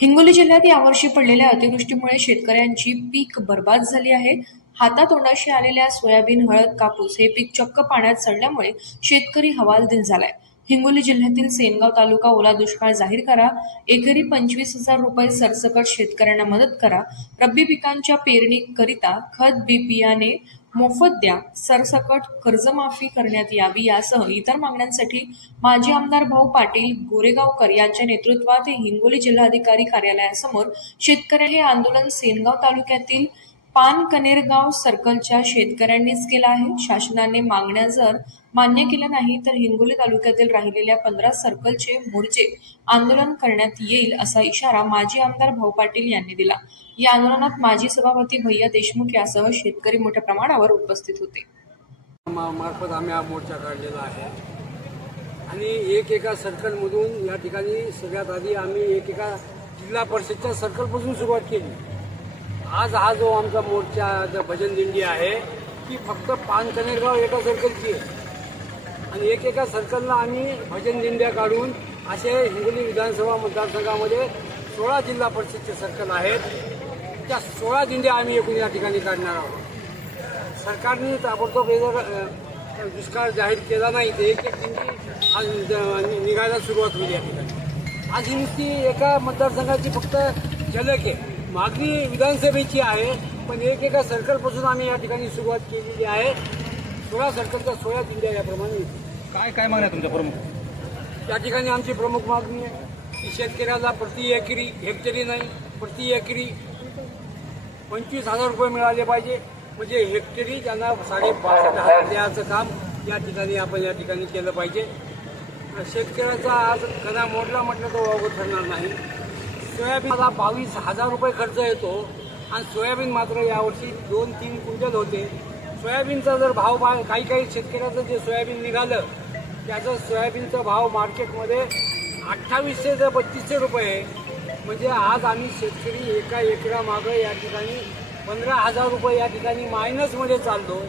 हिंगोली जिल्ह्यात यावर्षी पडलेल्या अतिवृष्टीमुळे शेतकऱ्यांची पीक बर्बाद झाली आहे. हातातोंडाशी आलेल्या सोयाबीन हळद कापूस हे पीक चक्क पाण्यात सडल्यामुळे शेतकरी हवालदिल झालाय. हिंगोली जिल्ह्यातील सेनगाव तालुका ओला दुष्काळ जाहीर करा. एकरी पंचवीस हजार रुपये सरसकट शेतकऱ्यांना मदत करा. रब्बी पिकांच्या पेरणीकरिता खत बी बियाणे मोफत द्या. सरसकट कर्जमाफी करण्यात यावी यासह इतर मागण्यांसाठी माजी आमदार भाऊ पाटील गोरेगावकर यांच्या नेतृत्वात हिंगोली जिल्हाधिकारी कार्यालयासमोर शेतकरी हे आंदोलन सेनगाव तालुक्यातील पान कनेरगाव सर्कलच्या शेतकऱ्यांनीच केला आहे. शासनाने मागण्या जर मान्य केल्या नाही तर हिंगोली तालुक्यातील राहिलेल्या पंधरा सर्कलचे मोर्चे आंदोलन करण्यात येईल असा इशारा माजी आमदार भाऊ पाटील यांनी दिला. या आंदोलनात माजी सभापती भैया देशमुख यासह शेतकरी मोठ्या प्रमाणावर उपस्थित होते. मार्फत आम्ही हा मोर्चा काढलेला आहे. आणि एक एका सर्कलमधून या ठिकाणी सगळ्यात आधी आम्ही एक एका जिल्हा परिषदच्या सर्कलपासून सुरुवात केली. आज हा जो आमचा मोर्चा भजन दिंडी आहे ती फक्त पानकनेरगाव एका सर्कलची आहे. आणि एक एका सर्कलला आम्ही भजन दिंड्या काढून असे हिंगोली विधानसभा मतदारसंघामध्ये सोळा जिल्हा परिषदचे सर्कल आहेत. त्या सोळा दिंड्या आम्ही एकूण या ठिकाणी काढणार आहोत. सरकारने ताबडतोब दुष्काळ जाहीर केला नाही ते एक एक दिंडी आज निघायला सुरुवात होईल या ठिकाणी. आज ही नुसती एका मतदारसंघाची फक्त झलक आहे. मागणी विधानसभेची आहे पण एक एका सर्कलपासून आम्ही या ठिकाणी सुरुवात केलेली आहे. सोळा सर्कलच्या सोळा दिंड्या याप्रमाणे. काय काय मागण्या तुमच्या प्रमुख? या ठिकाणी आमची प्रमुख मागणी आहे की शेतकऱ्याला प्रति एकरी हेक्टरी नाही प्रति एकरी पंचवीस हजार रुपये मिळाले पाहिजे. म्हणजे हेक्टरी त्यांना साडे बासष्ट हजार द्यायचं काम या ठिकाणी आपण या ठिकाणी केलं पाहिजे. शेतकऱ्याचा आज कणा मोडला म्हटलं तर वावगं ठरणार नाही. सोयाबीनला बावीस हजार रुपये खर्च येतो आणि सोयाबीन मात्र यावर्षी दोन तीन क्विंटल होते. सोयाबीनचा जर भाव काही काही शेतकऱ्याचं जे सोयाबीन निघालं त्याचं सोयाबीनचा भाव मार्केटमध्ये अठ्ठावीसशे ते बत्तीसशे रुपये आहे. म्हणजे आज आम्ही शेतकरी एका एकरामागं या ठिकाणी पंधरा हजार रुपये या ठिकाणी मायनसमध्ये चाललो.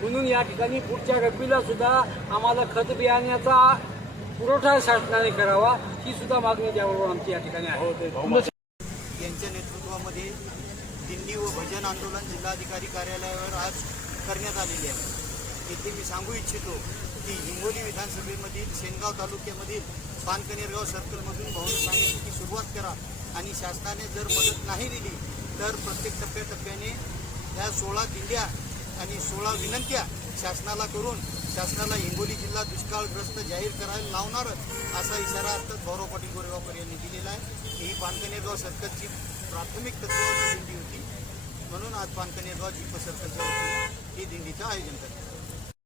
म्हणून या ठिकाणी पुढच्या रब्बीला सुद्धा आम्हाला खत बियाण्याचा पुरवठा शासनाने करावा ही सुद्धा मागणी त्याबरोबर आमची या ठिकाणी आहे. यांच्या नेतृत्वामध्ये दिंडी व भजन आंदोलन जिल्हाधिकारी कार्यालयावर आज करण्यात आलेले आहे. येथे मी सांगू इच्छितो की हिंगोली विधानसभेमधील सेनगाव तालुक्यामधील पानकनेरगाव सर्कलमधून भाऊने सांगितले की सुरुवात करा आणि शासनाने जर मदत नाही दिली तर प्रत्येक टप्प्याटप्प्याने या सोळा दिंड्या आणि सोळा विनंत्या शासनाला करून शासनाला हिंगोली जिल्हा दुष्काळग्रस्त जाहीर करायला लावणारच असा इशारा अर्थात गौरव पाटील गोरेगावकर यांनी दिलेला आहे. ही पानकनेरगाव सरकारची प्राथमिक तत्वावर दिंडी होती. म्हणून आज पानकनेरगाव जिल्हा सरकारच्या वतीने ही दिंडीचं आयोजन करण्यात आलं.